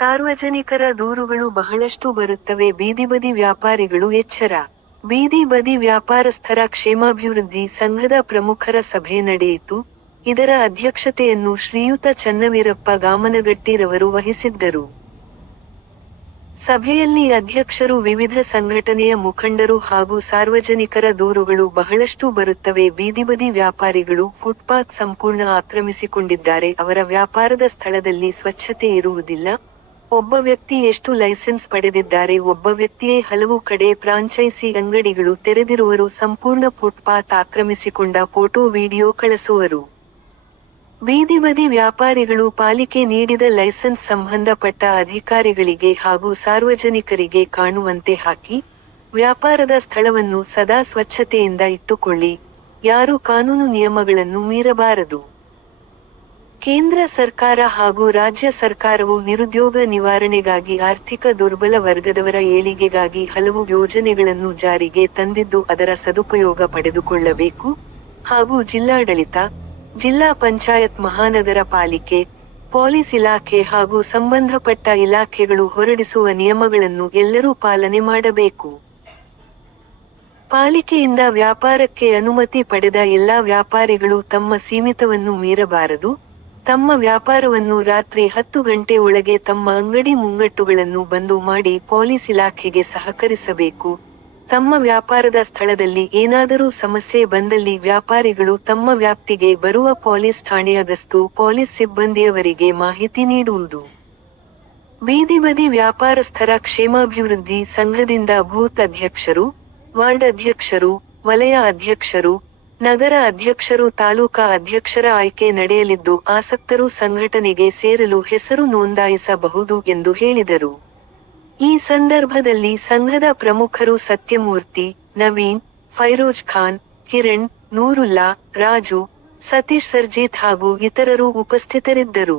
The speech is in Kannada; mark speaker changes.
Speaker 1: ಸಾರ್ವಜನಿಕರ ದೂರುಗಳು ಬಹಳಷ್ಟು ಬರುತ್ತವೆ. ಬೀದಿ ಬದಿ ವ್ಯಾಪಾರಿಗಳು ಎಚ್ಚರ. ಬೀದಿ ಬದಿ ವ್ಯಾಪಾರಸ್ಥರ ಕ್ಷೇಮಾಭಿವೃದ್ಧಿ ಸಂಘದ ಪ್ರಮುಖರ ಸಭೆ ನಡೆಯಿತು. ಇದರ ಅಧ್ಯಕ್ಷತೆಯನ್ನು ಶ್ರೀಯುತ ಚನ್ನವೀರಪ್ಪ ಗಾಮನಗಟ್ಟಿರವರು ವಹಿಸಿದ್ದರು. ಸಭೆಯಲ್ಲಿ ಅಧ್ಯಕ್ಷರು ವಿವಿಧ ಸಂಘಟನೆಯ ಮುಖಂಡರು ಹಾಗೂ ಸಾರ್ವಜನಿಕರ ದೂರುಗಳು ಬಹಳಷ್ಟು ಬರುತ್ತವೆ. ಬೀದಿಬದಿ ವ್ಯಾಪಾರಿಗಳು ಫುಟ್ಪಾತ್ ಸಂಪೂರ್ಣ ಆಕ್ರಮಿಸಿಕೊಂಡಿದ್ದಾರೆ. ಅವರ ವ್ಯಾಪಾರದ ಸ್ಥಳದಲ್ಲಿ ಸ್ವಚ್ಛತೆ ಇರುವುದಿಲ್ಲ. ಒಬ್ಬ ವ್ಯಕ್ತಿ ಎಷ್ಟು ಲೈಸೆನ್ಸ್ ಪಡೆದಿದ್ದಾರೆ, ಒಬ್ಬ ವ್ಯಕ್ತಿಯೇ ಹಲವು ಕಡೆ ಫ್ರಾಂಚೈಸಿ ಅಂಗಡಿಗಳು ತೆರೆದಿರುವರು, ಸಂಪೂರ್ಣ ಫುಟ್ಪಾತ್ ಆಕ್ರಮಿಸಿಕೊಂಡ ಫೋಟೋ, ವಿಡಿಯೋ ಕಳಿಸುವರು. ಬೀದಿ ಬದಿ ವ್ಯಾಪಾರಿಗಳು ಪಾಲಿಕೆ ನೀಡಿದ ಲೈಸೆನ್ಸ್ ಸಂಬಂಧಪಟ್ಟ ಅಧಿಕಾರಿಗಳಿಗೆ ಹಾಗೂ ಸಾರ್ವಜನಿಕರಿಗೆ ಕಾಣುವಂತೆ ಹಾಕಿ, ವ್ಯಾಪಾರದ ಸ್ಥಳವನ್ನು ಸದಾ ಸ್ವಚ್ಛತೆಯಿಂದ ಇಟ್ಟುಕೊಳ್ಳಿ, ಯಾರು ಕಾನೂನು ನಿಯಮಗಳನ್ನು ಮೀರಬಾರದು. ಕೇಂದ್ರ ಸರ್ಕಾರ ಹಾಗೂ ರಾಜ್ಯ ಸರ್ಕಾರವು ನಿರುದ್ಯೋಗ ನಿವಾರಣೆಗಾಗಿ ಆರ್ಥಿಕ ದುರ್ಬಲ ವರ್ಗದವರ ಏಳಿಗೆಗಾಗಿ ಹಲವು ಯೋಜನೆಗಳನ್ನು ಜಾರಿಗೆ ತಂದಿದ್ದು ಅದರ ಸದುಪಯೋಗ ಪಡೆದುಕೊಳ್ಳಬೇಕು. ಹಾಗೂ ಜಿಲ್ಲಾಡಳಿತ, ಜಿಲ್ಲಾ ಪಂಚಾಯತ್ ಮಹಾನಗರ ಪಾಲಿಕೆ, ಪೊಲೀಸ್ ಇಲಾಖೆ ಹಾಗೂ ಸಂಬಂಧಪಟ್ಟ ಇಲಾಖೆಗಳು ಹೊರಡಿಸುವ ನಿಯಮಗಳನ್ನು ಎಲ್ಲರೂ ಪಾಲನೆ ಮಾಡಬೇಕು. ಪಾಲಿಕೆಯಿಂದ ವ್ಯಾಪಾರಕ್ಕೆ ಅನುಮತಿ ಪಡೆದ ಎಲ್ಲಾ ವ್ಯಾಪಾರಿಗಳು ತಮ್ಮ ಸೀಮಿತವನ್ನು ಮೀರಬಾರದು. ತಮ್ಮ ವ್ಯಾಪಾರವನ್ನು ರಾತ್ರಿ ಹತ್ತು ಗಂಟೆ ಒಳಗೆ ತಮ್ಮ ಅಂಗಡಿ ಮುಂಗಟ್ಟುಗಳನ್ನು ಬಂದು ಮಾಡಿ ಪೊಲೀಸ್ ಇಲಾಖೆಗೆ ಸಹಕರಿಸಬೇಕು. ತಮ್ಮ ವ್ಯಾಪಾರದ ಸ್ಥಳದಲ್ಲಿ ಏನಾದರೂ ಸಮಸ್ಯೆ ಬಂದಲ್ಲಿ ವ್ಯಾಪಾರಿಗಳು ತಮ್ಮ ವ್ಯಾಪ್ತಿಗೆ ಬರುವ ಪೊಲೀಸ್ ಠಾಣೆಯ ಗಸ್ತು ಪೊಲೀಸ್ ಸಿಬ್ಬಂದಿಯವರಿಗೆ ಮಾಹಿತಿ ನೀಡುವುದು. ಬೀದಿ ಬದಿ ವ್ಯಾಪಾರಸ್ಥರ ಕ್ಷೇಮಾಭಿವೃದ್ಧಿ ಸಂಘದಿಂದ ಬೂತ್ ಅಧ್ಯಕ್ಷರು, ವಾರ್ಡ್ ಅಧ್ಯಕ್ಷರು, ವಲಯ ಅಧ್ಯಕ್ಷರು ನಗರ ಅಧ್ಯಕ್ಷರು ತಾಲೂಕಾ ಅಧ್ಯಕ್ಷರ ಆಯ್ಕೆ ನಡೆಯಲಿದ್ದು ಆಸಕ್ತರು ಸಂಘಟನೆಗೆ ಸೇರಲು ಹೆಸರು ನೋಂದಾಯಿಸಬಹುದು ಎಂದು ಹೇಳಿದರು. ಈ ಸಂದರ್ಭದಲ್ಲಿ ಸಂಘದ ಪ್ರಮುಖರು ಸತ್ಯಮೂರ್ತಿ, ನವೀನ್, ಫೈರೋಜ್ ಖಾನ್, ಕಿರಣ್, ನೂರುಲ್ಲಾ, ರಾಜು, ಸತೀಶ್ ಸರ್ಜೀತ್ ಹಾಗೂ ಇತರರು ಉಪಸ್ಥಿತರಿದ್ದರು.